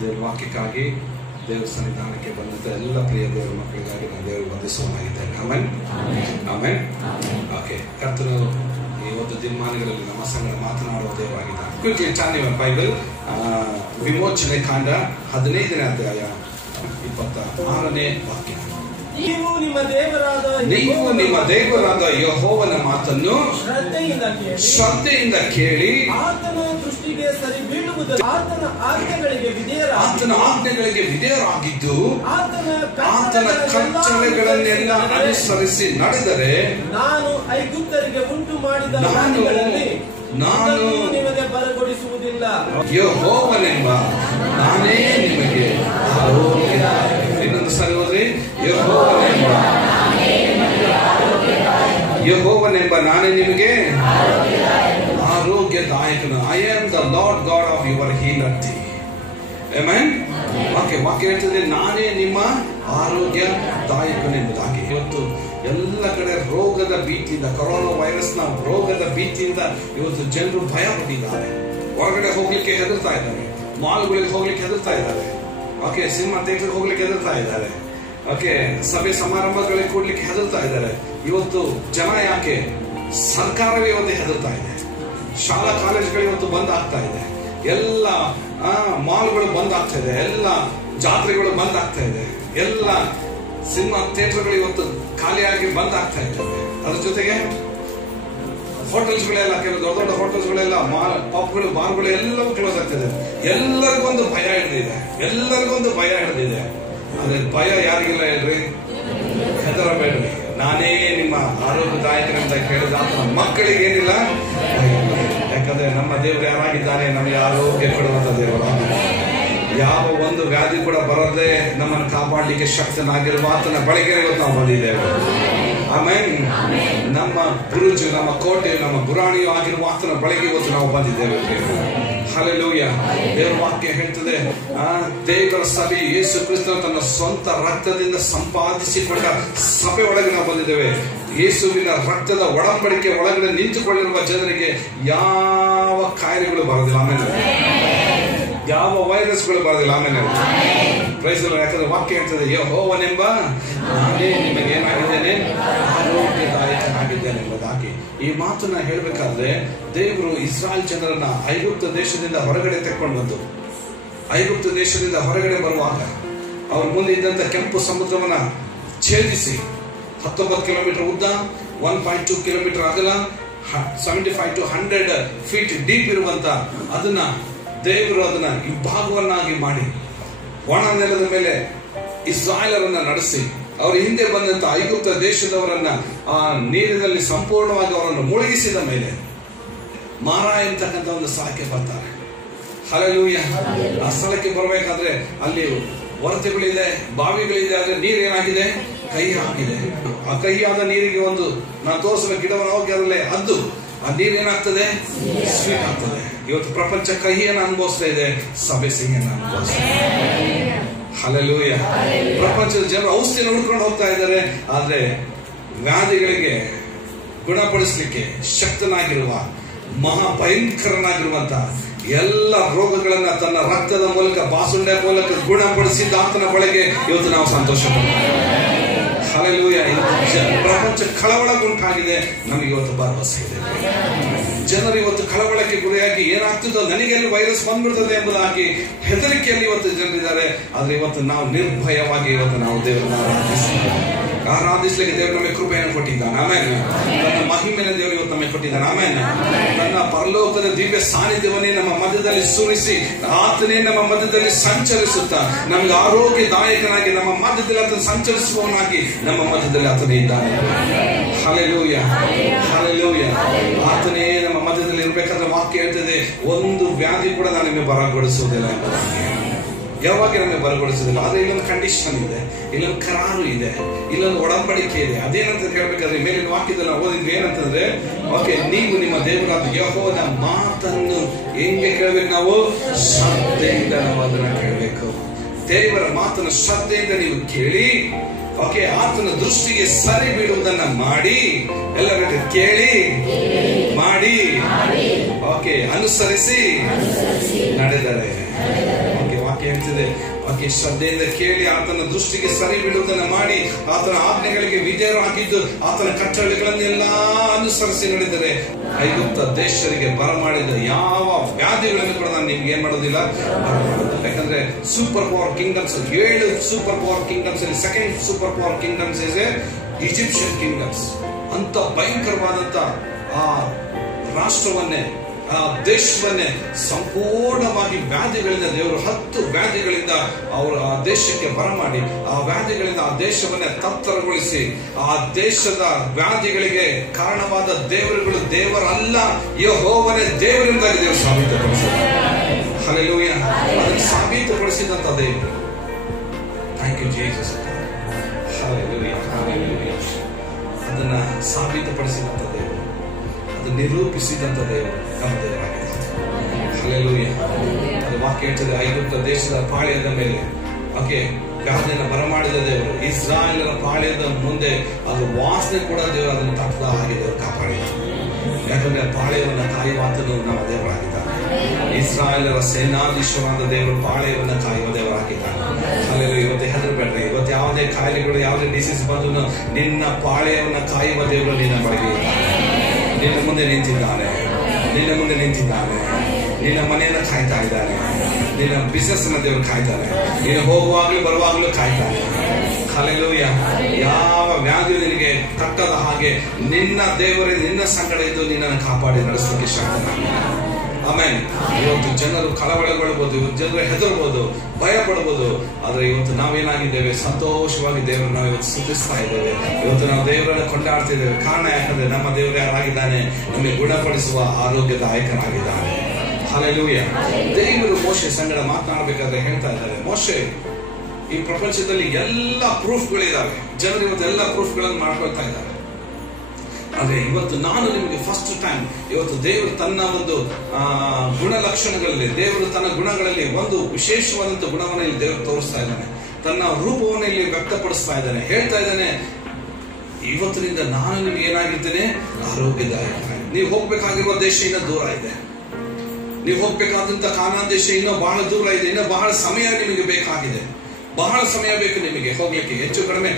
ದೇವರ ವಾಕ್ಯಕ್ಕಾಗಿ ದೇವರ ಸನ್ನಿಧಾನಕ್ಕೆ ಬಂದಂತ ಎಲ್ಲ ಪ್ರಿಯ ದೇವರ ಮಕ್ಕಳಿಗಾಗಿ ನಾನು ದೇವರು ವಂದಿಸುವನಾಗಿದ್ದೇನೆ. Amen amen. ಓಕೆ, ಕರ್ತನು ಈ ಒಂದು ದಿನಮಾನಗಳಲ್ಲಿ ನಮ್ಮ ಸಂಗಡ ಮಾತನಾಡುವ ದೇವರಾಗಿದ್ದಾನೆ. ಕ್ವಿಕ್ಲಿ ಟರ್ನ್ ಯುವರ್ ಬೈಬಲ್, ವಿಮೋಚನೆ ಕಾಂಡ 15ನೇ ಅಧ್ಯಾಯ 26ನೇ ವಾಕ್ಯ. ನೀವು ನಿಮ್ಮ ದೇವರಾದ ಯೆಹೋವನ ಮಾತನ್ನು ಶ್ರದ್ಧೆಯಿಂದ ಕೇಳಿ ಆತನ ದೃಷ್ಟಿಗೆ ಸರಿ ಬೀಳುವುದನ್ನು, ಆತನ ಆಜ್ಞೆಗಳಿಗೆ ವಿಧೇಯರಾಗಿದ್ದು ಆತನ ಕಟ್ಟಳೆಗಳನ್ನೆಲ್ಲ ಅನುಸರಿಸಿ ನಡೆದರೆ ನಾನು ಐಗುಪ್ತರಿಗೆ ಉಂಟು ಮಾಡಿದ ನಾನು ನಿಮಗೆ ಬರಗೊಡಿಸುವುದಿಲ್ಲ. ಯೆಹೋವನೆಂಬ ನಾನೇ ನಿಮಗೆ ಆರೋಗ್ಯದಾಯಕ. ಇನ್ನೊಂದು ಸಾರಿ ಓದ್ರಿ. ಯೆಹೋವನೆಂಬ ನಾನೇ ನಿಮಗೆ ಆರೋಗ್ಯದಾಯಕನು. I am the Lord God of your healer. Amen. Okay, ವಾಕ್ಯ ಹೇಳ್ತದೆ ನಾನೇ ನಿಮ್ಮ ಆರೋಗ್ಯದಾಯಕನೆಂಬುದಾಗಿ. ಇವತ್ತು ಎಲ್ಲ ಕಡೆ ರೋಗದ ಭೀತಿಯಿಂದ, ಕೊರೋನಾ ವೈರಸ್ ನ ರೋಗದ ಭೀತಿಯಿಂದ ಇವತ್ತು ಜನರು ಭಯ ಪಟ್ಟಿದ್ದಾರೆ. ಹೊರಗಡೆ ಹೋಗ್ಲಿಕ್ಕೆ ಹೆದರ್ತಾ ಇದ್ದಾರೆ, ಮಾಲ್ಗಳಿಗೆ ಹೋಗ್ಲಿಕ್ಕೆ ಹೆದರ್ತಾ ಇದ್ದಾರೆ, ಓಕೆ, ಸಿನಿಮಾ ಥಿಯೇಟರ್ ಹೋಗ್ಲಿಕ್ಕೆ ಹೆದರ್ತಾ ಇದ್ದಾರೆ, ಓಕೆ, ಸಭೆ ಸಮಾರಂಭಗಳಿಗೆ ಕೊಡ್ಲಿಕ್ಕೆ ಹೆದರ್ತಾ ಇದ್ದಾರೆ. ಇವತ್ತು ಜನ ಯಾಕೆ? ಸರ್ಕಾರವೇ ಇವತ್ತು ಹೆದರ್ತಾ ಇದೆ. ಶಾಲಾ ಕಾಲೇಜುಗಳು ಇವತ್ತು ಬಂದ್ ಆಗ್ತಾ ಇದೆ, ಎಲ್ಲ ಮಾಲ್ಗಳು ಬಂದ್ ಆಗ್ತಾ ಇದೆ, ಎಲ್ಲ ಜಾತ್ರೆಗಳು ಬಂದ್ ಆಗ್ತಾ ಇದೆ, ಎಲ್ಲ ಸಿನಿಮಾ ಥಿಯೇಟರ್ಗಳು ಇವತ್ತು ಖಾಲಿಯಾಗಿ ಬಂದ್ ಆಗ್ತಾ ಇದ್ದಾವೆ. ಅದ್ರ ಜೊತೆಗೆ ಹೋಟೆಲ್ಸ್ಗಳೆಲ್ಲ, ಕೆಲವು ದೊಡ್ಡ ದೊಡ್ಡ ಹೋಟೆಲ್ಸ್ಗಳೆಲ್ಲ, ಪಾಪ್ಗಳು, ಬಾರ್ಗಳು ಎಲ್ಲವೂ ಕ್ಲೋಸ್ ಆಗ್ತಿದೆ. ಎಲ್ಲರಿಗೊಂದು ಭಯ ಹಿಡಿದಿದೆ, ಎಲ್ಲರಿಗೊಂದು ಭಯ ಹಿಡಿದಿದೆ. ಆದ್ರೆ ಭಯ ಯಾರಿಗಿಲ್ಲ ಹೇಳ್ರಿ? ಹೆದರಬೇಡ್ರಿ, ನಾನೇ ನಿಮ್ಮ ಆರೋಗ್ಯದಾಯಕನೆಂತ ಕೇಳಿದ ಮಕ್ಕಳಿಗೆ ಏನಿಲ್ಲ. ಯಾಕಂದ್ರೆ ನಮ್ಮ ದೇವರು ಯಾರಾಗಿದ್ದಾನೆ? ನಮಗೆ ಆರೋಗ್ಯ ಕೊಡುವಂತ ದೇವರು. ಯಾವ ಒಂದು ವ್ಯಾಧಿ ಕೂಡ ಬರದೆ ನಮ್ಮನ್ನು ಕಾಪಾಡಲಿಕ್ಕೆ ಶಕ್ತನಾಗಿರುವ ಆತನ ಬಳಿಗೆ ಇವತ್ತು ನಾವು ಬಂದಿದ್ದೇವೆ. ಆಮೇನ್. ನಮ್ಮ ಬುರುಜು, ನಮ್ಮ ಕೋಟೆ, ನಮ್ಮ ಗುರಾಣಿಯು ಆಗಿರುವ ಆತನ ಬಳಿಗೆ ಇವತ್ತು ನಾವು ಬಂದಿದ್ದೇವೆ. ಹಲ್ಲೆಲೂಯಾ. ದೇವರ ವಾಕ್ಯ ಹೇಳ್ತದೆ, ದೇವರ ಸಭೆ ಯೇಸು ಕ್ರಿಸ್ತನ ತನ್ನ ಸ್ವಂತ ರಕ್ತದಿಂದ ಸಂಪಾದಿಸಿಕೊಂಡ ಸಭೆ ಒಳಗೆ ನಾವು ಬಂದಿದ್ದೇವೆ. ಯೇಸುವಿನ ರಕ್ತದ ಒಡಂಬಡಿಕೆ ಒಳಗಡೆ ನಿಂತುಕೊಂಡಿರುವ ಜನರಿಗೆ ಯಾವ ಕಾಯಿಲೆಗಳು ಬರೋದಿಲ್ಲ. ಆಮೇಲೆ ಯಾವ ವೈರಸ್ಗಳು ಬರೋದಿಲ್ಲ. ಆಮೇಲೆ ಪ್ರೈಸ್ ದಿ ಲಾರ್ಡ್. ಯಾಕಂದ್ರೆ ವಾಕ್ಯ ಹೇಳ್ತದೆ, ಯೆಹೋವನೆಂಬ ನಾನೇ ನಿಮಗೆ ಏನಾಗಿದ್ದೇನೆ? ಆರೋಗ್ಯದಾಯಕನಾಗಿದ್ದೇನೆ ಎಂಬುದಾಗಿ. ಈ ಮಾತನ್ನ ಹೇಳ್ಬೇಕಾದ್ರೆ ದೇವರು ಇಸ್ರಾಯೇಲ್ ಜನರನ್ನ ಐಗುಪ್ತ ದೇಶದಿಂದ ಹೊರಗಡೆ ತೆಕ್ಕೊಂಡು ಬಂದು, ಐಗುಪ್ತ ದೇಶದಿಂದ ಹೊರಗಡೆ ಬರುವಾಗ ಅವ್ರ ಮುಂದೆ ಇದ್ದಂತ ಕೆಂಪು ಸಮುದ್ರವನ್ನ ಛೇದಿಸಿ 19 ಕಿಲೋಮೀಟರ್ ಉದ್ದ, 1.2 ಕಿಲೋಮೀಟರ್ ಅಗಲ, 75 to 100 ಫೀಟ್ ಡೀಪ್ ಇರುವಂತ ಅದನ್ನ ದೇವರು ಅದನ್ನ ವಿಭಾಗವನ್ನಾಗಿ ಮಾಡಿ ಒಣ ನೆಲದ ಮೇಲೆ ಇಸ್ರಾಯೇಲರನ್ನ ನಡೆಸಿ, ಅವರ ಹಿಂದೆ ಬಂದಂತ ಐಗುಪ್ತ ದೇಶದವರನ್ನ ಆ ನೀರಿನಲ್ಲಿ ಸಂಪೂರ್ಣವಾಗಿ ಅವರನ್ನು ಮುಳುಗಿಸಿದ ಮೇಲೆ ಮಾರಾ ಎಂತಕ್ಕಂಥ ಒಂದು ಸ್ಥಳಕ್ಕೆ ಬರ್ತಾರೆ. ಹಲ್ಲೆಲೂಯಾ. ಆ ಸ್ಥಳಕ್ಕೆ ಬರಬೇಕಾದ್ರೆ ಅಲ್ಲಿ ಒರತೆಗಳಿದೆ, ಬಾವಿಗಳಿದೆ. ಆದ್ರೆ ನೀರು ಏನಾಗಿದೆ? ಕಹಿ ಆಗಿದೆ. ಆ ಕಹಿಯಾದ ನೀರಿಗೆ ಒಂದು ನಾನು ತೋರಿಸಿದ ಗಿಡವನ್ನು ಹೋಗಿ ಅದರಲ್ಲೇ ಅದ್ದು ಆ ನೀರು ಏನಾಗ್ತದೆ? ಸ್ವೀಟ್ ಆಗ್ತದೆ. ಇವತ್ತು ಪ್ರಪಂಚ ಕಹಿಯನ್ನು ಅನುಭವಿಸ್ತಾ ಇದೆ, ಸಭೆ ಸಿಹಿಯನ್ನು ಅನುಭವಿಸ್ತಾ ಇದೆ. ಹಲ್ಲೆಲೂಯಾ. ಪ್ರಪಂಚದ ಜನರು ಔಷಧಿನ ಹುಡ್ಕೊಂಡು ಹೋಗ್ತಾ ಇದ್ದಾರೆ. ಆದ್ರೆ ವ್ಯಾಧಿಗಳಿಗೆ ಗುಣಪಡಿಸಲಿಕ್ಕೆ ಶಕ್ತನಾಗಿರುವ, ಮಹಾಭಯಂಕರನಾಗಿರುವಂತ ಎಲ್ಲ ರೋಗಗಳನ್ನ ತನ್ನ ರಕ್ತದ ಮೂಲಕ, ಬಾಸುಂಡೆ ಮೂಲಕ ಗುಣಪಡಿಸಿದ ಆತನ ಬಳಿಗೆ ಇವತ್ತು ನಾವು ಸಂತೋಷ ಪಡ್ತೀವಿ. ಹಲ್ಲೆಲೂಯಾ. ಪ್ರಪಂಚ ಕಳವಳಗುಂಟಾಗಿದೆ, ನಮಗೆ ಇವತ್ತು ಭರವಸೆ ಇದೆ. ಜನರು ಇವತ್ತು ಕಳವಳಕ್ಕೆ ಗುರಿಯಾಗಿ ಏನಾಗ್ತದೋ, ನನಗೆಲ್ಲಿ ವೈರಸ್ ಬಂದ್ಬಿಡ್ತದೆ ಎಂಬುದಾಗಿ ಹೆದರಿಕೆಯಲ್ಲಿ ಇವತ್ತು ಜನರಿದ್ದಾರೆ. ಆದ್ರೆ ಇವತ್ತು ನಾವು ನಿರ್ಭಯವಾಗಿ ಇವತ್ತು ನಾವು ದೇವರನ್ನ ಆರಾಧಿಸ್ಲಿಕ್ಕೆ ದೇವರು ನಮಗೆ ಕೃಪೆಯನ್ನು ಕೊಟ್ಟಿದ್ದಾನೆ. ಆಮೇಲೆ ತನ್ನ ಮಹಿಮೆಯ ದೇವರು ಇವತ್ತು ನಮಗೆ ಕೊಟ್ಟಿದ್ದಾನೆ. ಆಮೇಲೆ ತನ್ನ ಪರಲೋಕದ ದಿವ್ಯ ಸಾನ್ನಿಧ್ಯವನ್ನೇ ನಮ್ಮ ಮಧ್ಯದಲ್ಲಿ ಸುರಿಸಿ, ಆತನೇ ನಮ್ಮ ಮಧ್ಯದಲ್ಲಿ ಸಂಚರಿಸುತ್ತಾ ನಮಗೆ ಆರೋಗ್ಯದಾಯಕನಾಗಿ ನಮ್ಮ ಮಧ್ಯದಲ್ಲಿ ಆತನ ಸಂಚರಿಸುವವನಾಗಿ ನಮ್ಮ ಮಧ್ಯದಲ್ಲಿ ಆತನೇ ಇದ್ದಾನೆ. Hallelujah, hallelujah. ಆತನೇ ನಮ್ಮ ಮಧ್ಯದಲ್ಲಿ ಇರಬೇಕಾದ್ರೆ ವಾಕ್ಯ ಹೇಳ್ತದೆ, ಒಂದು ವ್ಯಾಧಿ ಕೂಡ ನಾನು ನಿಮಗೆ ಬರಗೊಡಿಸುವುದಿಲ್ಲ ಎಂಬುದಾಗಿ. ಯಾವಾಗ ನಮಗೆ ಬರಗೊಡಿಸುವುದಿಲ್ಲ. ಆದ್ರೆ ಇಲ್ಲೊಂದು ಕಂಡೀಷನ್ ಇದೆ, ಇಲ್ಲೊಂದು ಕರಾರು ಇದೆ, ಇಲ್ಲೊಂದು ಒಡಂಬಡಿಕೆ ಇದೆ. ಅದೇನಂತ ಹೇಳ್ಬೇಕಾದ್ರೆ ಮೇಲಿನ ವಾಕ್ಯದಲ್ಲಿ ನಾವು ಓದಿದ್ವಿ ಏನಂತಂದ್ರೆ, ಓಕೆ, ನೀವು ನಿಮ್ಮ ದೇವರಾದ ಯೆಹೋವನ ಮಾತನ್ನು ಹೆಂಗೆ ಕೇಳಬೇಕು? ನಾವು ಶ್ರದ್ಧೆಯಿಂದ ನಾವು ಅದನ್ನ ಕೇಳಬೇಕು. ದೇವರ ಮಾತನ್ನು ಶ್ರದ್ಧೆಯಿಂದ ನೀವು ಕೇಳಿ, ಓಕೆ, ಆತನ ದೃಷ್ಟಿಗೆ ಸರಿ ಬೀಳುವುದನ್ನ ಮಾಡಿ, ಎಲ್ಲರ ಕೇಳಿ, ಮಾಡಿ, ಓಕೆ, ಅನುಸರಿಸಿ ನಡೆದರೆ. ಓಕೆ, ವಾಕ್ಯ ಹೇಳ್ತಿದೆ, ಆಕೆ ಶ್ರದ್ಧೆಯಿಂದ ಕೇಳಿ ಆತನ ದೃಷ್ಟಿಗೆ ಸರಿ ಬೀಳುವುದನ್ನು ಮಾಡಿ ಆತನ ಆಜ್ಞೆಗಳಿಗೆ ವಿಧೇಯರಾಗಿದ್ದು ಆತನ ಕಟ್ಟಳೆಗಳನ್ನೆಲ್ಲ ಅನುಸರಿಸಿ ನಡೆದರೆ ಐಗುಪ್ತ ದೇಶರಿಗೆ ಬರಮಾಡಿದ ಯಾವ ವ್ಯಾಧಿಗಳನ್ನು ಕೂಡ ನಾನು ನಿಮ್ಗೆ ಏನ್ ಮಾಡೋದಿಲ್ಲ. ಯಾಕಂದ್ರೆ super power kingdoms, 7 super power kingdoms ಅಲ್ಲಿ second super power kingdoms is Egyptian kingdoms. ಅಂತ ಭಯಂಕರವಾದಂತ ಆ ರಾಷ್ಟ್ರವನ್ನೇ, ಆ ದೇಶವನ್ನೇ ಸಂಪೂರ್ಣವಾಗಿ ವ್ಯಾಧಿಗಳಿಂದ ದೇವರು 10 ವ್ಯಾಧಿಗಳಿಂದ ಅವರು ಆ ದೇಶಕ್ಕೆ ಬರಮಾಡಿ ಆ ವ್ಯಾಧಿಗಳಿಂದ ಆ ದೇಶವನ್ನೇ ತತ್ತರಗೊಳಿಸಿ ಆ ದೇಶದ ವ್ಯಾಧಿಗಳಿಗೆ ಕಾರಣವಾದ ದೇವರುಗಳು ದೇವರಲ್ಲ, ಯೆಹೋವನೇ ದೇವರೆಂಬುದಾಗಿ ದೇವರು ಸಾಬೀತುಪಡಿಸಿದ್ದಾರೆ. ಹಲ್ಲೆಲೂಯಾ. ಅದನ್ನು ಸಾಬೀತುಪಡಿಸಿದಂತ ದೇವರು. Thank you Jesus. Hallelujah. Hallelujah. ಅದನ್ನ ಸಾಬೀತುಪಡಿಸಿದಂತ ದೇವರು, ಅದು ನಿರೂಪಿಸಿದಂತ ದೇವರು ನಮ್ಮ ದೇವರಾಗಿದೆ. ಹಲ್ಲೆಲೂಯಾ. ಅದು ವಾಕ್ಯ ಹೇಳ್ತದೆ, ಐಗುಪ್ತ ದೇಶದ ಪಾಳ್ಯದ ಮೇಲೆ ವ್ಯಾಧಿಯನ್ನು ಬರಮಾಡಿದ ದೇವರು ಇಸ್ರಾಯೇಲರ ಪಾಳ್ಯದ ಮುಂದೆ ಅದು ವಾಸನೆ ಕೂಡ ದೇವರು ಅದನ್ನು ತಪ್ಪದ ಹಾಗೆ ದೇವರು ಕಾಪಾಡಿದ. ಯಾಕಂದ್ರೆ ಪಾಳ್ಯವನ್ನ ಕಾಯುವಾತನು ನಮ್ಮ ದೇವರಾಗಿದ್ದಾನೆ. ಇಸ್ರಾಯೇಲರ ಸೇನಾಧೀಶ್ವರಾದ ದೇವರು ಪಾಳ್ಯವನ್ನ ಕಾಯುವ ದೇವರಾಗಿದ್ದಾನೆ. ಹಲ್ಲೆಲೂಯಾ. ಇವತ್ತು ಹೆದರಬೇಡ್ರಿ. ಇವತ್ತು ಯಾವುದೇ ಕಾಯಿಲೆಗಳು, ಯಾವುದೇ ಡಿಸೀಸ್ ಬಂದು ನಿನ್ನ ಪಾಳ್ಯವನ್ನ ಕಾಯುವ ದೇವರು ನಿನ್ನ ಬಳಿಗೆ ನಿನ್ನ ಮುಂದೆ ನಿಂತಿದ್ದಾನೆ. ನಿನ್ನ ಮುಂದೆ ನಿಂತಿದ್ದಾನೆ. ನಿನ್ನ ಮನೆಯನ್ನ ಕಾಯ್ತಾ ಇದ್ದಾನೆ. ನಿನ್ನ ಬಿಸಿನೆಸ್ ಅನ್ನ ದೇವರು ಕಾಯ್ತಾನೆ. ನೀನು ಹೋಗುವಾಗ್ಲೂ ಬರುವಾಗ್ಲೂ ಕಾಯ್ತಾನೆ. ಹಲ್ಲೆಲೂಯಾ. ಯಾವ ವ್ಯಾಧಿ ನಿನಗೆ ತಟ್ಟದ ಹಾಗೆ ನಿನ್ನ ದೇವರೇ ನಿನ್ನ ಸಂಗಡ ಇದ್ದು ನಿನ್ನನ್ನು ಕಾಪಾಡಿ ನಡೆಸಲಿಕ್ಕೆ ಶಕ್ತನಾಗಿದ್ದಾನೆ. ಆಮೇಲೆ ಇವತ್ತು ಜನರು ಕಳವಳಗೊಳ್ಬಹುದು, ಜನರು ಹೆದರ್ಬೋದು, ಭಯ ಪಡಬಹುದು. ಆದ್ರೆ ಇವತ್ತು ನಾವೇನಾಗಿದ್ದೇವೆ, ಸಂತೋಷವಾಗಿ ದೇವರನ್ನು ನಾವು ಇವತ್ತು ಸ್ತುತಿಸ್ತಾ ಇದ್ದೇವೆ. ಇವತ್ತು ನಾವು ದೇವರನ್ನು ಕೊಂಡಾಡ್ತಿದ್ದೇವೆ. ಕಾರಣ ಯಾಕಂದ್ರೆ ನಮ್ಮ ದೇವರು ಯಾರಾಗಿದ್ದಾನೆ, ನಮಗೆ ಗುಣಪಡಿಸುವ ಆರೋಗ್ಯದಾಯಕನಾಗಿದ್ದಾನೆ. ಹಲ್ಲೆಲೂಯಾ. ದೇವರು ಮೋಶೆ ಸಂಗಡ ಮಾತನಾಡಬೇಕಾದ್ರೆ ಹೇಳ್ತಾ ಇದ್ದಾರೆ, ಮೋಶೆ, ಈ ಪ್ರಪಂಚದಲ್ಲಿ ಎಲ್ಲ ಪ್ರೂಫ್ಗಳಿದ್ದಾವೆ. ಜನರು ಇವತ್ತು ಎಲ್ಲ ಪ್ರೂಫ್ಗಳನ್ನು ಮಾಡ್ಕೊಳ್ತಾ ಇದ್ದಾರೆ. ಆದ್ರೆ ಇವತ್ತು ನಾನು ನಿಮಗೆ ಫಸ್ಟ್ ಟೈಮ್ ಇವತ್ತು ದೇವರು ತನ್ನ ಒಂದು ಗುಣಲಕ್ಷಣಗಳಲ್ಲಿ, ದೇವರು ತನ್ನ ಗುಣಗಳಲ್ಲಿ ಒಂದು ವಿಶೇಷವಾದಂತ ಗುಣವನ್ನು ಇಲ್ಲಿ ದೇವರು ತೋರಿಸ್ತಾ ಇದ್ದಾನೆ. ತನ್ನ ರೂಪವನ್ನು ಇಲ್ಲಿ ವ್ಯಕ್ತಪಡಿಸ್ತಾ ಇದ್ದಾನೆ. ಹೇಳ್ತಾ ಇದ್ದಾನೆ, ಇವತ್ತಿನಿಂದ ನಾನು ನಿಮ್ಗೆ ಏನಾಗಿರ್ತೇನೆ, ಆರೋಗ್ಯದಾಯಕ. ನೀವು ಹೋಗ್ಬೇಕಾಗಿರುವ ದೇಶ ಇನ್ನೂ ದೂರ ಇದೆ. ನೀವು ಹೋಗ್ಬೇಕಾದಂತ ಕಾನಾನ್ ದೇಶ ಇನ್ನೂ ಬಹಳ ದೂರ ಇದೆ. ಇನ್ನೂ ಬಹಳ ಸಮಯ ನಿಮಗೆ ಬೇಕಾಗಿದೆ. ಬಹಳ ಸಮಯ ಬೇಕು ನಿಮಗೆ ಹೋಗ್ಲಿಕ್ಕೆ. ಹೆಚ್ಚು ಕಡಿಮೆ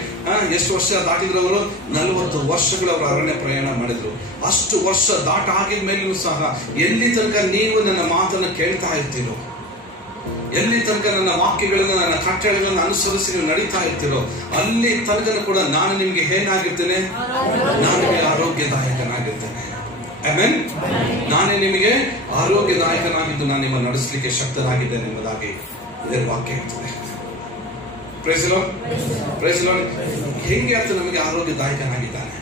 ಎಷ್ಟು ವರ್ಷ ದಾಟಿದ್ರು ಅವರು? 40 ವರ್ಷಗಳು ಅವರು ಅರಣ್ಯ ಪ್ರಯಾಣ ಮಾಡಿದ್ರು. ಅಷ್ಟು ವರ್ಷ ದಾಟ ಆಗಿದ ಮೇಲೂ ಸಹ ಎಲ್ಲಿ ತನಕ ನೀವು ನನ್ನ ಮಾತನ್ನು ಕೇಳ್ತಾ ಇರ್ತೀರೋ, ಎಲ್ಲಿ ತನಕ ನನ್ನ ವಾಕ್ಯಗಳನ್ನು, ನನ್ನ ಕಟ್ಟಳೆಗಳನ್ನು ಅನುಸರಿಸಿ ನೀವು ನಡೀತಾ ಇರ್ತೀರೋ, ಅಲ್ಲಿ ತನಕ ಕೂಡ ನಾನು ನಿಮ್ಗೆ ಏನಾಗಿರ್ತೇನೆ, ನಾನು ನಿಮಗೆ ಆರೋಗ್ಯದಾಯಕನಾಗಿರ್ತೇನೆ. ಆಮೆನ್. ನಾನೇ ನಿಮಗೆ ಆರೋಗ್ಯದಾಯಕನಾಗಿದ್ದು ನಾನು ನಿಮ್ಮನ್ನು ನಡೆಸಲಿಕ್ಕೆ ಶಕ್ತನಾಗಿದ್ದೇನೆ ಎಂಬುದಾಗಿ ಇದೇ ವಾಕ್ಯ ಹೇಳ್ತದೆ. Praise Lord. Praise Lord. ಹೆಂಗೆ ಆತ ನಮಗೆ ಆರೋಗ್ಯದಾಯಕನಾಗಿದ್ದಾನೆ.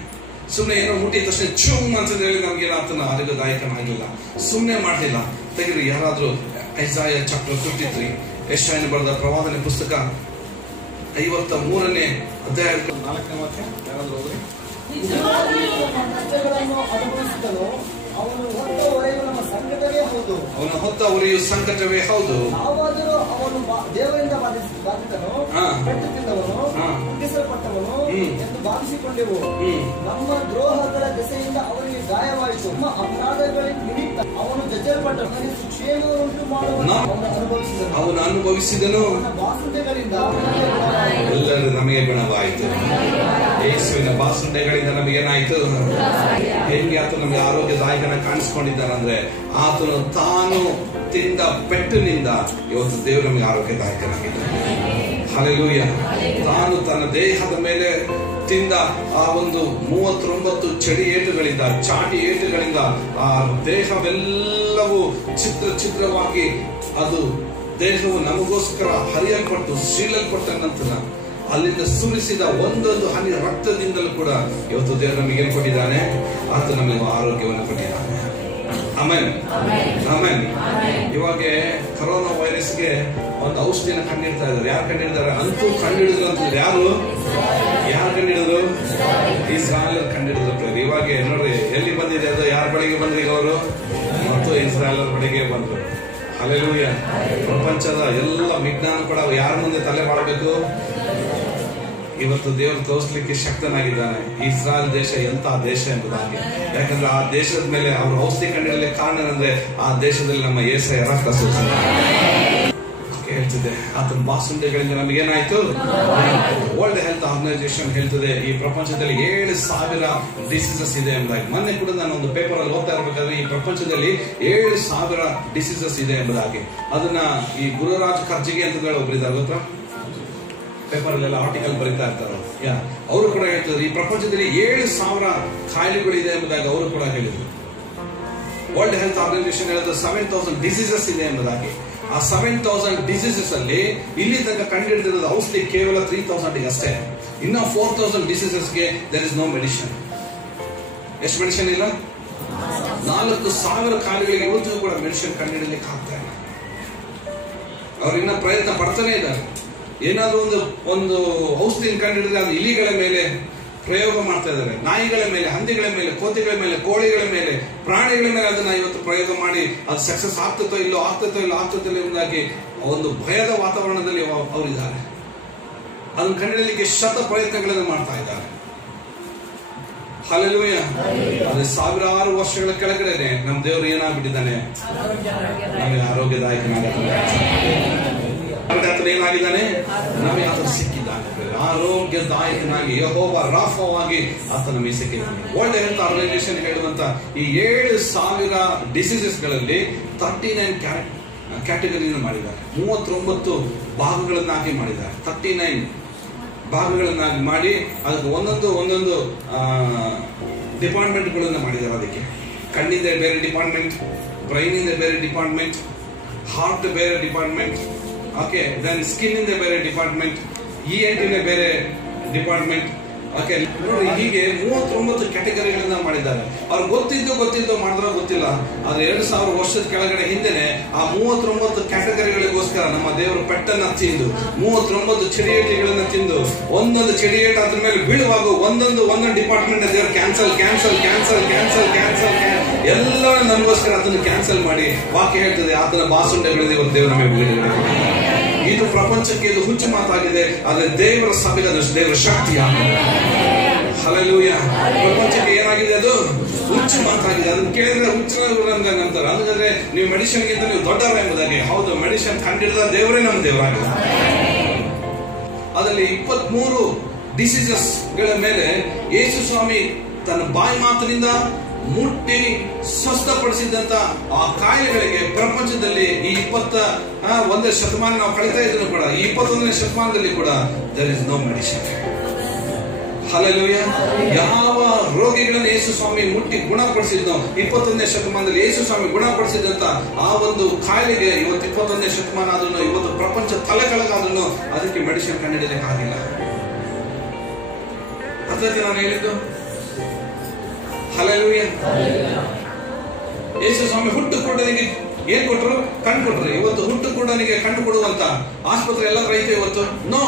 ಸುಮ್ಮನೆ ಏನೋ ಮುಟ್ಟಿದ ತಕ್ಷಣ ಚುಮ್ ಅಂತ ಹೇಳಿ ನಮ್ಗೆ ಆತನ ಆರೋಗ್ಯದಾಯಕನಾಗಿಲ್ಲ, ಸುಮ್ಮನೆ ಮಾಡಲಿಲ್ಲ. ತೆಗೆದು ಯಾರಾದ್ರೂ ಐಸಾಯ ಚಾಪ್ಟರ್ 53, ಯೆಶಾಯನ ಬರೆದ ಪ್ರವಾದನೆ ಪುಸ್ತಕ 53ನೇ ಅಧ್ಯಾಯ 4ನೇ ವಾಕ್ಯ ಯಾರಾದ್ರೂ ಹೋಗ್ರಿ. ಅವನು ಹೊತ್ತ ಹೊರೆಯು ನಮ್ಮ ಸಂಕಟವೇ ಹೌದು. ಅವನ ಹೊತ್ತ ಹೊರೆಯು ಸಂಕಟವೇ ಹೌದು. ನಾವಾದರೂ ಅವನು ದೇವರಿಂದ ಬಾಧಿತನು, ಪೆಟ್ಟು ತಿಂದವನು, ಮುಗಿಸಲ್ಪಟ್ಟವನು ಎಂದು ಭಾವಿಸಿಕೊಂಡೆವು. ನಮ್ಮ ದ್ರೋಹಗಳ ದೆಸೆಯಿಂದ ಅವನಿಗೆ ಗಾಯವಾಯಿತು. ನಮ್ಮ ಅಪರಾಧಗಳ ನಿಮಿತ್ತ ಅವನು ಜಜ್ಜಲ್ಪಟ್ಟನು. ಕ್ಷೇಮವನ್ನುಂಟು ಮಾಡುವನು ಅವನು ಅನುಭವಿಸಿದನು. ಅವನ ಬಾಸುಂಡೆಗಳಿಂದ ಎಲ್ಲರೂ ನಮಗೆ ಗುಣವಾಯಿತು. ಯೇಸುವಿನ ಬಾಸುಂಡೆಗಳಿಂದ ನಮಗೇನಾಯ್ತು? ಹೆಂಗೆ ಆತ ನಮಗೆ ಆರೋಗ್ಯದಾಯಕನ ಕಾಣಿಸ್ಕೊಂಡಿದ್ದಾನಂದ್ರೆ ಆತನು ತಾನು ತಿಂದ ಪೆಟ್ಟಿನಿಂದ ಇವತ್ತು ದೇವರು ನಮಗೆ ಆರೋಗ್ಯದಾಯಕನಾಗಿದ್ದಾನೆ. ಹಲ್ಲೆಲೂಯಾ. ತಾನು ತನ್ನ ದೇಹದ ಮೇಲೆ ತಿಂದ ಆ ಒಂದು 39 ಚಡಿ ಏಟುಗಳಿಂದ, ಚಾಟಿ ಏಟುಗಳಿಂದ ಆ ದೇಹವೆಲ್ಲವೂ ಚಿತ್ರವಾಗಿ ಅದು ದೇಹವು ನಮಗೋಸ್ಕರ ಹರಿಯಲ್ಪಟ್ಟು ಶೀಲಲ್ಪಟ್ಟ ನಂತರ ಅಲ್ಲಿಂದ ಸುರಿಸಿದ ಒಂದೊಂದು ಹನಿ ರಕ್ತದಿಂದಲೂ ಕೂಡ ಇವತ್ತು ದೇವರು ನಮಗೆ ಏನು ಕೊಟ್ಟಿದ್ದಾನೆ? ಆತ ನಮಗೆ ಆರೋಗ್ಯವನ್ನು ಕೊಟ್ಟಿದ್ದಾನೆ. ಆಮೆನ್. ಆಮೆನ್. ಇವಾಗ ಕೊರೋನಾ ವೈರಸ್ಗೆ ಒಂದು ಔಷಧಿನ ಕಂಡಿಡ್ತಾ ಇದ್ದಾರೆ. ಯಾರು ಕಂಡಿಡ್ತಾರೆ? ಅಂತೂ ಕಂಡಿಡಿದ್ರು ಅಂತಂದ್ರೆ ಯಾರು ಕಂಡಿಡಿದ್ರು? ಇಸ್ರಾಯೇಲ್ ಕಂಡಿಡಿದ್ರು. ಇವಾಗ ನೋಡ್ರಿ ಎಲ್ಲಿ ಬಂದಿದೆ ಅದು? ಯಾರ ಬಳಿಗೆ ಬಂದ್ರಿ ಅವರು? ಮತ್ತು ಇಸ್ರಾಯೇಲ್ ಬಳಿಗೆ ಬಂದ್ರು. ಹಲ್ಲೆಲೂಯಾ. ಪ್ರಪಂಚದ ಎಲ್ಲ ವಿಜ್ಞಾನ ಕೂಡ ಯಾರ ಮುಂದೆ ತಲೆ ಮಾಡಬೇಕು? ಇವತ್ತು ದೇವರು ತೋರಿಸಲಿಕ್ಕೆ ಶಕ್ತನಾಗಿದ್ದಾನೆ. ಇಸ್ರಾಯೇಲ್ ದೇಶ ಎಂತ ದೇಶ ಎಂಬುದಾಗಿ. ಯಾಕಂದ್ರೆ ಆ ದೇಶದ ಮೇಲೆ ಅವರು ಔಷಧಿ ಕಂಡಿಡಲಿಕ್ಕೆ ಕಾರಣ ಅಂದ್ರೆ ಆ ದೇಶದಲ್ಲಿ ನಮ್ಮ ಯೇಸಯ್ಯ ರಕ್ತ ಸುರಿಸಿದ್ದಾರೆ. ಹೇಳ್ತದೆ, ಆತನ ಬಾಸುಂಡೆಗಳಿಂದ ನಮಗೇನಾಯ್ತು. ವರ್ಲ್ಡ್ ಹೆಲ್ತ್ ಆರ್ಗನೈಸೇಷನ್ ಹೇಳ್ತದೆ ಈ ಪ್ರಪಂಚದಲ್ಲಿ 7,000 ಡಿಸೀಸಸ್ ಇದೆ ಎಂಬುದಾಗಿ. ಮೊನ್ನೆ ಕೂಡ ನಾನು ಒಂದು ಪೇಪರ್ ಅಲ್ಲಿ ಓದ್ತಾ ಇರಬೇಕಾದ್ರೆ ಈ ಪ್ರಪಂಚದಲ್ಲಿ 7,000 ಡಿಸೀಸಸ್ ಇದೆ ಎಂಬುದಾಗಿ. ಅದನ್ನ ಈ ಗುರುರಾಜ್ ಕರ್ಜಿಗೆ ಅಂತ ಹೇಳಿ ಒಬ್ಬರಿದ್ದಾರೆ ಗೊತ್ತಾ, ಪೇಪರ್ ಅಲ್ಲೆಲ್ಲ ಆರ್ಟಿಕಲ್ ಬರೀತಾ ಇರ್ತಾರೆ. ಅವರು ಕೂಡ ಹೇಳ್ತಾರೆ ಈ ಪ್ರಪಂಚದಲ್ಲಿ 7,000 ಕಾಯಿಲೆಗಳಿದೆ ಎಂಬುದಾಗಿ ಅವರು ಕೂಡ ಹೇಳಿದ್ರು. ವರ್ಲ್ಡ್ ಹೆಲ್ತ್ ಆರ್ಗನೈಸೇಷನ್ ಹೇಳಿದ್ರು 7,000 ಡಿಸೀಸಸ್ ಇದೆ ಎಂಬುದಾಗಿ. ಆ 7,000 ಡಿಸೀಸಸ್ ಅಲ್ಲಿ ಇಲ್ಲಿ ತನಕ ಕಂಡುಹಿಡಿದಿರೋದು ಔಷಧಿ ಕೇವಲ 3,000 ಅಷ್ಟೇ. ಇನ್ನು 4,000 ಡಿಸೀಸಸ್ಗೆ ದೇರ್ ಇಸ್ ನೋ ಮೆಡಿಸಿನ್. ಎಷ್ಟು ಮೆಡಿಸಿನ್ ಇಲ್ಲ? 4,000 ಕಾಯಿಲೆಗಳಿಗೆ ಇವತ್ತಿಗೂ ಕೂಡ ಮೆಡಿಸಿನ್ ಕಂಡುಹಿಡಲಿಕ್ಕೆ ಆಗ್ತಾ ಇಲ್ಲ. ಅವ್ರು ಇನ್ನ ಪ್ರಯತ್ನ ಪಡ್ತಾನೆ ಇದ್ದಾರೆ. ಏನಾದ್ರೂ ಒಂದು ಔಷಧಿ ಕಂಡುಹಿಡಿದ್ರೆ ಅದು ಇಲಿಗಳ ಮೇಲೆ ಪ್ರಯೋಗ ಮಾಡ್ತಾ ಇದ್ದಾರೆ, ನಾಯಿಗಳ ಮೇಲೆ, ಹಂದಿಗಳ ಮೇಲೆ, ಕೋತಿಗಳ ಮೇಲೆ, ಕೋಳಿಗಳ ಮೇಲೆ, ಪ್ರಾಣಿಗಳ ಮೇಲೆ ಅದನ್ನ ಇವತ್ತು ಪ್ರಯೋಗ ಮಾಡಿ ಅದು ಸಕ್ಸಸ್ ಆಗ್ತದೋ ಇಲ್ಲೋ ಎಂಬುದಾಗಿ ಒಂದು ಭಯದ ವಾತಾವರಣದಲ್ಲಿ ಅವರಿದ್ದಾರೆ. ಅದನ್ನು ಕಂಡುಹಿಡಲಿಕ್ಕೆ ಶತ ಪ್ರಯತ್ನಗಳನ್ನು ಮಾಡ್ತಾ ಇದ್ದಾರೆ. ಹಲ್ಲೆಲೂಯ. ಅದೇ ಸಾವಿರಾರು ವರ್ಷಗಳ ಕೆಳಗಡೆ ನಮ್ಮ ದೇವರು ಏನಾಗ್ಬಿಟ್ಟಿದ್ದಾನೆ, ನಮಗೆ ಏನಾಗಿದ್ದಾನೆ, ನಮಗೆ ಆತ ಸಿಕ್ಕಿದ್ದಾನೆ. ಆರೋಗ್ಯದಾಯಕನಾಗಿ ಯೆಹೋವ ರಾಫವಾಗಿ ಆತ ನಮಗೆ ಸಿಕ್ಕಿದ್ದಾನೆ. ವರ್ಲ್ಡ್ ಹೆಲ್ತ್ ಆರ್ಗನೈಸೇಷನ್ ಹೇಳುವಂತ ಈ 7,000 ಡಿಸೀಸಸ್ ಗಳಲ್ಲಿ 39 ಕ್ಯಾಟಗರಿಯನ್ನು ಮಾಡಿದ್ದಾರೆ. 39 ಭಾಗಗಳನ್ನಾಗಿ ಮಾಡಿದ್ದಾರೆ. 39 ಭಾಗಗಳನ್ನಾಗಿ ಮಾಡಿ ಅದಕ್ಕೆ ಒಂದೊಂದು ಡಿಪಾರ್ಟ್ಮೆಂಟ್ಗಳನ್ನು ಮಾಡಿದ್ದಾರೆ. ಅದಕ್ಕೆ ಕಣ್ಣಿಂದ ಬೇರೆ ಡಿಪಾರ್ಟ್ಮೆಂಟ್, ಬ್ರೈನ್ ಇಂದ ಬೇರೆ ಡಿಪಾರ್ಟ್ಮೆಂಟ್, ಹಾರ್ಟ್ ಬೇರೆ ಡಿಪಾರ್ಟ್ಮೆಂಟ್, ಓಕೆ, ದೆನ್ ಸ್ಕಿನ್ ಇಂದ ಬೇರೆ ಡಿಪಾರ್ಟ್ಮೆಂಟ್, ENT ಬೇರೆ ಡಿಪಾರ್ಟ್ಮೆಂಟ್. ಓಕೆ, ನೋಡಿ ಹೀಗೆ 39 ಕ್ಯಾಟಗರಿಗಳನ್ನ ಮಾಡಿದ್ದಾರೆ. ಅವ್ರು ಗೊತ್ತಿದ್ದು ಮಾಡಿದ್ರೆ ಗೊತ್ತಿಲ್ಲ. ಆದ್ರೆ 2,000 ವರ್ಷದ ಕೆಳಗಡೆ ಹಿಂದೆನೆ ಆ 39 ಕ್ಯಾಟಗರಿಗಳಿಗೋಸ್ಕರ ನಮ್ಮ ದೇವರು ಪೆಟ್ಟನ್ನ ತಿಂದು 39 ಚಡಿಯೇಟಿಗಳನ್ನ ತಿಂದು ಒಂದೊಂದು ಚಡಿಯೇಟ್ ಅದ್ರ ಮೇಲೆ ಬೀಳುವಾಗ ಒಂದೊಂದು ಡಿಪಾರ್ಟ್ಮೆಂಟ್ ದೇವರು ಕ್ಯಾನ್ಸಲ್ ಎಲ್ಲ ನಮಗೋಸ್ಕರ ಅದನ್ನು ಕ್ಯಾನ್ಸಲ್ ಮಾಡಿ ವಾಕ್ಯ ಹೇಳ್ತದೆ ಆತನ ಬಾಸುಂಡೆಗಳಿದೆ ಇವತ್ತು ದೇವರು ನಮಗೆ ಬಿಡುಗಡೆ. ಇದು ಪ್ರಪಂಚಕ್ಕೆ ಇದು ಹುಚ್ಚು ಮಾತಾಗಿದೆ. ಆದ್ರೆ ದೇವರ ಸಭೆಗೆ ಅದು ದೇವರ ಶಕ್ತಿ ಆಗಿದೆ. ಹಲ್ಲೆಲೂಯಾ. ಪ್ರಪಂಚಕ್ಕೆ ಏನಾಗಿದೆ, ಅದು ಹುಚ್ಚು ಮಾತಾಗಿದೆ. ಅದನ್ನ ಕೇಳಿದ್ರೆ ಹುಚ್ಚರಂತಾರೆ. ಅದಕ್ಕೆ ನೀವು ಮೆಡಿಸಿನ್ಗಿಂತ ನೀವು ದೊಡ್ಡವ ಎಂಬುದಾಗಿ. ಹೌದು, ಮೆಡಿಸಿನ್ ಕಂಡಿಡಿದ ದೇವರೇ ನಮ್ಮ ದೇವರಾಗಿದೆ. ಅದರಲ್ಲಿ 23 ಡಿಸೀಸಸ್ ಗಳ ಮೇಲೆ ಯೇಸು ಸ್ವಾಮಿ ತನ್ನ ಬಾಯಿ ಮಾತಿನಿಂದ ಮುಟ್ಟಿ ಸ್ವಸ್ಥಪಡಿಸಿದಂತ ಆ ಕಾಯಿಲೆಗಳಿಗೆ ಪ್ರಪಂಚದಲ್ಲಿ ಈ 21ನೇ ಶತಮಾನ ನಾವು ಕಳೀತಾ ಇದ್ರು ಕೂಡ ಈ 21ನೇ ಶತಮಾನದಲ್ಲಿ ಕೂಡ there is no medicine. Hallelujah. ಯಾವ ರೋಗಿಗಳನ್ನು ಯೇಸು ಸ್ವಾಮಿ ಮುಟ್ಟಿ ಗುಣಪಡಿಸಿದ್ನೋ 21ನೇ ಶತಮಾನದಲ್ಲಿ ಯೇಸು ಸ್ವಾಮಿ ಗುಣಪಡಿಸಿದಂತ ಆ ಒಂದು ಕಾಯಿಲೆಗೆ ಇವತ್ತು 21ನೇ ಶತಮಾನ ಆದ್ರೂ ಇವತ್ತು ಪ್ರಪಂಚ ತಲೆಕೆಳಗಾದ್ರೂ ಅದಕ್ಕೆ ಮೆಡಿಸಿನ್ ಕಂಡುಹಿಡಿಯಲಿಕ್ಕೆ ಆಗಿಲ್ಲ. ಅದಕ್ಕೆ ನಾನು ಹೇಳಿದ್ದು ಹಲ್ಲೆಲೂಯಾ. ಯೇಸು ಸ್ವಾಮಿ ಹುಟ್ಟು ಕೊಡನಿಗೆ ಏನ್ ಕೊಟ್ರು? ಕಣ್ಣು ಕೊಟ್ರು. ಇವತ್ತು ಹುಟ್ಟು ಕೊಡನಿಗೆ ಕಣ್ಣು ಕೊಡುವಂತ ಆಸ್ಪತ್ರೆ ಎಲ್ಲ ರೈತ ಇವತ್ತು ನೋ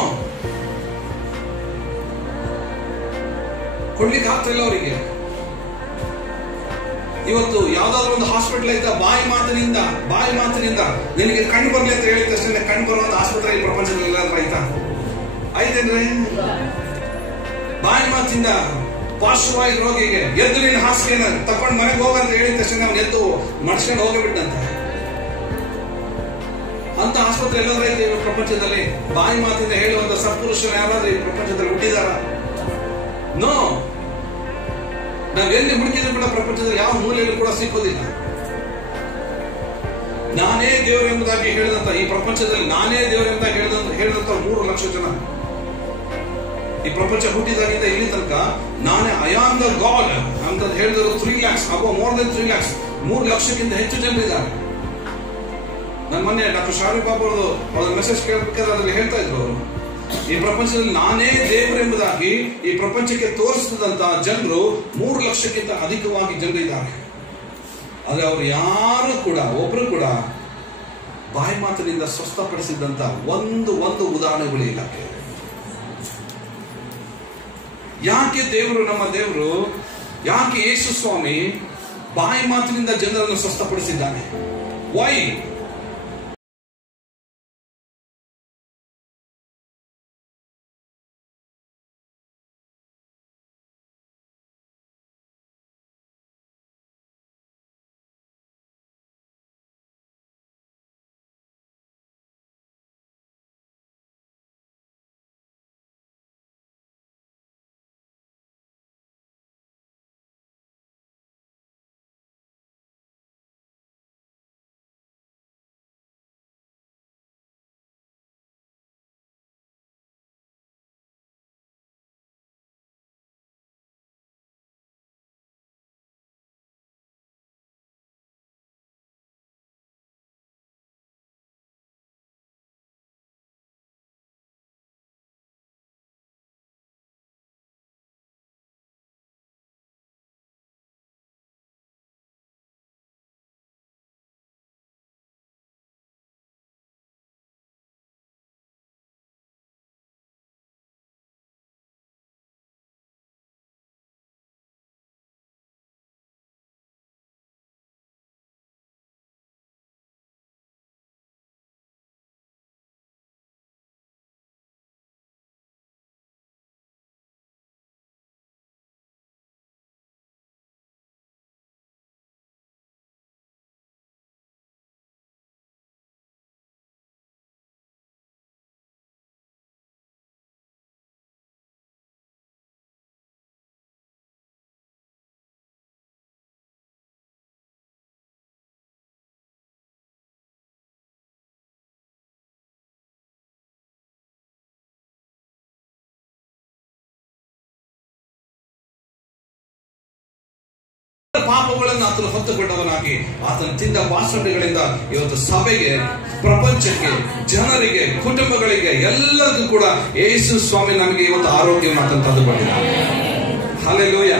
ಕೊಡ್ಲಿಕ್ಕೆ ಆಗ್ತಾ ಇಲ್ಲ ಅವರಿಗೆ. ಇವತ್ತು ಯಾವ್ದಾದ್ರು ಒಂದು ಹಾಸ್ಪಿಟಲ್ ಐತ ಬಾಯಿ ಮಾತಿನಿಂದ ನಿನಗೆ ಕಣ್ಣು ಬರ್ಲಿ ಅಂತ ಹೇಳಿದ ತಕ್ಷಣ ಕಣ್ಣು ಬರುವಂತ ಆಸ್ಪತ್ರೆ ಈ ಪ್ರಪಂಚದಲ್ಲಿ ರೈತ ಐತೇನ್ರಿ? ಬಾಯಿ ಮಾತಿಂದ ಪಾರ್ಶ್ವವಾಯು ರೋಗಿಗೆ ಎದ್ದು ನಿನ್ನ ಹಾಸಿಗೆನ ತಕೊಂಡು ಮನೆಗೆ ಹೋಗಂತ ಹೇಳಿದ ತಕ್ಷಣ ಅವನು ಎದ್ದು ಮಡ್ಸ್ಕೊಂಡು ಹೋಗಿಬಿಟ್ಟಂತ ಅಂತ ಆಸ್ಪತ್ರೆ ಎಲ್ಲರೂ ಐತೆ ಈ ಪ್ರಪಂಚದಲ್ಲಿ. ಬಾಯಿ ಮಾತಿಂದ ಹೇಳುವಂತ ಸತ್ಪುರುಷರು ಯಾರಾದ್ರೂ ಈ ಪ್ರಪಂಚದಲ್ಲಿ ಹುಟ್ಟಿದಾರ? ನೋ. ನಾವೆಲ್ಲಿ ಹುಡುಕಿದ್ರು ಕೂಡ ಪ್ರಪಂಚದಲ್ಲಿ ಯಾವ ಮೂಲೆಯಲ್ಲೂ ಕೂಡ ಸಿಕ್ಕೋದಿಲ್ಲ. ನಾನೇ ದೇವರು ಎಂಬುದಾಗಿ ಹೇಳಿದಂತ ಈ ಪ್ರಪಂಚದಲ್ಲಿ ನಾನೇ ದೇವರು ಅಂತ ಹೇಳಿದಂತ 3 ಲಕ್ಷ ಜನ ಈ ಪ್ರಪಂಚ ಹುಟ್ಟಿದಾಗಿಂದ ಇಲ್ಲಿ ತನಕ ನಾನೇ ಐ ಆಮ್ ದ ಗಾಡ್ ಅಂತ ಹೇಳಿದ್ರು 3 lakhs, ಮೋರ್ ದೆನ್ 3 lakhs, 3 ಲಕ್ಷಕ್ಕಿಂತ ಹೆಚ್ಚು ಜನರಿದ್ದಾರೆ. ನನ್ನ ಮೊನ್ನೆ ಡಾಕ್ಟರ್ ಶಾರೂಕ್ ಬಾಬು ಅವ್ರ ಮೆಸೇಜ್ ಕೇಳಬೇಕಾದ್ರೆ ಅದರಲ್ಲಿ ಹೇಳ್ತಾ ಇದ್ರು ಅವರು, ಈ ಪ್ರಪಂಚದಲ್ಲಿ ನಾನೇ ದೇವರು ಎಂಬುದಾಗಿ ಈ ಪ್ರಪಂಚಕ್ಕೆ ತೋರಿಸಿದಂತ ಜನರು 3 ಲಕ್ಷಕ್ಕಿಂತ ಅಧಿಕವಾಗಿ ಜನರಿದ್ದಾರೆ. ಆದ್ರೆ ಅವರು ಯಾರು ಕೂಡ ಒಬ್ರು ಕೂಡ ಬಾಯಿ ಮಾತಿನಿಂದ ಸ್ವಸ್ಥಪಡಿಸಿದಂತ ಒಂದು ಉದಾಹರಣೆಗಳು ಇಲ್ಲ. ಯಾಕೆ ದೇವರು, ನಮ್ಮ ದೇವರು, ಯಾಕೆ ಯೇಸು ಸ್ವಾಮಿ ಬಾಯಿ ಮಾತಿನಿಂದ ಜನರನ್ನು ಸ್ವಸ್ಥಪಡಿಸಿದ್ದಾನೆ? ವೈ? ಪಾಪಗಳನ್ನು ಆತನು ಹೊತ್ತುಕೊಂಡವನಾಗಿ ಆತನ ತಿಂದ ಬಾಸುಂಡೆಗಳಿಂದ ಇವತ್ತು ಸಭೆಗೆ, ಪ್ರಪಂಚಕ್ಕೆ, ಜನರಿಗೆ, ಕುಟುಂಬಗಳಿಗೆ ಎಲ್ಲರಿಗೂ ಕೂಡ ಯೇಸು ಸ್ವಾಮಿ ನಮಗೆ ಇವತ್ತು ಆರೋಗ್ಯವನ್ನು ಆತನು ತಂದುಕೊಂಡಿದ್ದಾನೆ. ಹಲ್ಲೆಲೂಯಾ.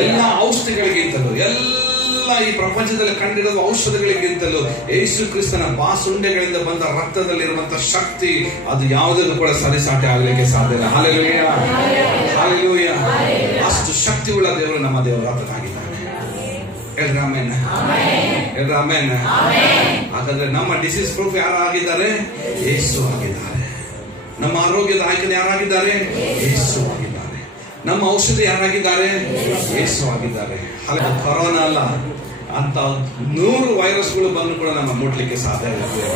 ಎಲ್ಲ ಔಷಧಿಗಳಿಗಿಂತಲೂ, ಎಲ್ಲ ಈ ಪ್ರಪಂಚದಲ್ಲಿ ಕಂಡಿರುವ ಔಷಧಗಳಿಗಿಂತಲೂ ಯೇಸು ಕ್ರಿಸ್ತನ ಬಾಸುಂಡೆಗಳಿಂದ ಬಂದ ರಕ್ತದಲ್ಲಿರುವಂತಹ ಶಕ್ತಿ ಅದು ಯಾವುದಕ್ಕೂ ಕೂಡ ಸರಿಸಾಟಿ ಆಗಲಿಕ್ಕೆ ಸಾಧ್ಯ ಇಲ್ಲ. Hallelujah, hallelujah. ಅಷ್ಟು ಶಕ್ತಿಯುಳ್ಳ ದೇವರು ನಮ್ಮ ದೇವರು ಆತನಾಗಿದ್ದಾನೆ. ಹೇಳ್ರಿ ಆಮೆನ್, ಹೇಳ್ರಿ ಆಮೆನ್. ಹಾಗಾದ್ರೆ ನಮ್ಮ ಡಿಸೀಸ್ ಪ್ರೂಫ್ ಯಾರಾಗಿದ್ದಾರೆ? ಯೇಸು ಆಗಿದ್ದಾರೆ. ನಮ್ಮ ಆರೋಗ್ಯದ ಆಯ್ಕೆ ಯಾರಾಗಿದ್ದಾರೆ? ಯೇಸು ಆಗಿದ್ದಾರೆ. ನಮ್ಮ ಔಷಧಿ ಯಾರಾಗಿದ್ದಾರೆ? ಯೇಸು ಆಗಿದ್ದಾರೆ. ಕೊರೋನಾ ಅಲ್ಲ, ಅಂತ 100 ವೈರಸ್ಗಳು ಬಂದು ಕೂಡ ನಮ್ಮ ಮುಟ್ಲಿಕ್ಕೆ ಸಾಧ್ಯ ಇರ್ತದೆ.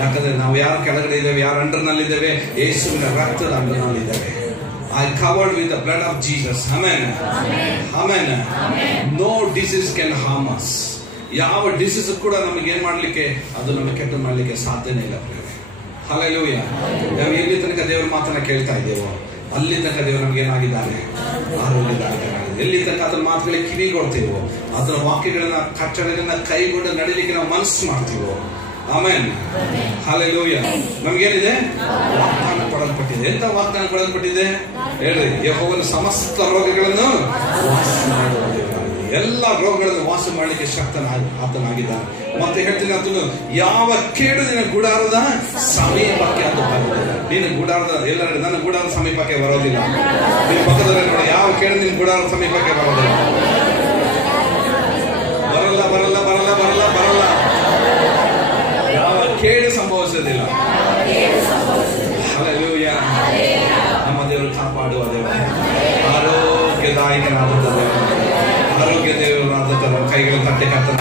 ಯಾಕಂದ್ರೆ ನಾವು ಯಾರ ಕೆಳಗಡೆ ಇದ್ದೇವೆ, ಯಾರ ಅಂಡರ್ನಲ್ಲಿದ್ದೇವೆ? ಯೇಸುವಿನ ರಕ್ತದ ಅಂಡರ್ನಲ್ಲಿದ್ದೇವೆ. I covered with the blood of Jesus. Amen. Amen. No disease can harm us. ಯಾವ ಡಿಸೀಸ್ ಕೂಡ ನಮಗೆ ಏನ್ ಮಾಡ್ಲಿಕ್ಕೆ, ಅದು ನಮಗೆ ಕೆಟ್ಟ ಮಾಡ್ಲಿಕ್ಕೆ ಸಾಧ್ಯನೇ ಇಲ್ಲ. ಹಲ್ಲೆಲೂಯಾ. ನಾವು ಎಲ್ಲಿ ತನಕ ದೇವರ ಮಾತನ್ನ ಕೇಳ್ತಾ ಇದ್ದೇವೋ ಅಲ್ಲಿ ತನಕ ದೇವರು ನಮ್ಗೆ ಏನಾಗಿದ್ದಾನೆ? ಆರೋಗ್ಯದಾಯಕನಾಗಿದೆ. ಎಲ್ಲಿ ತನಕ ಅದನ್ನ ಮಾತುಗಳಿಗೆ ಕಿವಿ ಕೊಡ್ತೀವೋ, ಅದರ ವಾಕ್ಯಗಳನ್ನ ಕಟ್ಟಳೆಗಳನ್ನ ಕೈಗೊಂಡು ನಡೀಲಿಕ್ಕೆ ನಾವು ಮನಸ್ಸು ಮಾಡ್ತೀವೋ. ಆಮೆನ್. ಹಲ್ಲೆಲೂಯಾ. ನಮ್ಗೇನಿದೆ? ವಾಗ್ದಾನ ಕೊಡಲ್ಪಟ್ಟಿದೆ. ಎಂತ ವಾಗ್ದಾನ ಕೊಡಲ್ಪಟ್ಟಿದೆ ಹೇಳ್ರಿ? ಯೆಹೋವನು ಸಮಸ್ತ ರೋಗಗಳನ್ನು ವಾಸ ಮಾಡುವ ದೇವರಾಗಿದೆ. ಎಲ್ಲ ರೋಗಗಳನ್ನು ವಾಸ ಮಾಡಲಿಕ್ಕೆ ಆತನಾಗಿದ್ದಾನೆ. ಮತ್ತೆ ಹೇಳ್ತೀನಿ, ಆತನು ಯಾವ ಕೇಡು ನಿನ್ನ ಗುಡಾರದ ಸಮೀಪಕ್ಕೆ ಅದು ಬರುವುದಿಲ್ಲ. ನೀನು ಗುಡಾರದ ಎಲ್ಲರೂ ನನ್ನ ಗುಡಾರದ ಸಮೀಪಕ್ಕೆ ಬರೋದಿಲ್ಲ. ನಿನ್ನ ಪಕ್ಕದಲ್ಲಿ ನೋಡಿ, ಯಾವ ಕೇಡು ನಿನ್ನ ಗುಡಾರದ ಸಮೀಪಕ್ಕೆ ಬರೋದಿಲ್ಲ. ಬರಲ್ಲ ಬರಲ್ಲ ಬರಲ್ಲ ಬರಲ್ಲ ಬರಲ್ಲ. ಯಾವ ಕೇಡು ಸಂಭವಿಸೋದಿಲ್ಲ. ಹಲ್ಲೆಲೂಯಾ. ನಮ್ಮ ದೇವರು ಕಾಪಾಡುವ ದೇವರು, ಆರೋಗ್ಯದಾಯಕನಾದ ದೇವರು, ಆರೋಗ್ಯ ದೇವರಾದ ಕೈಗಳ ತಟ್ಟೆ ಕರ್ತನ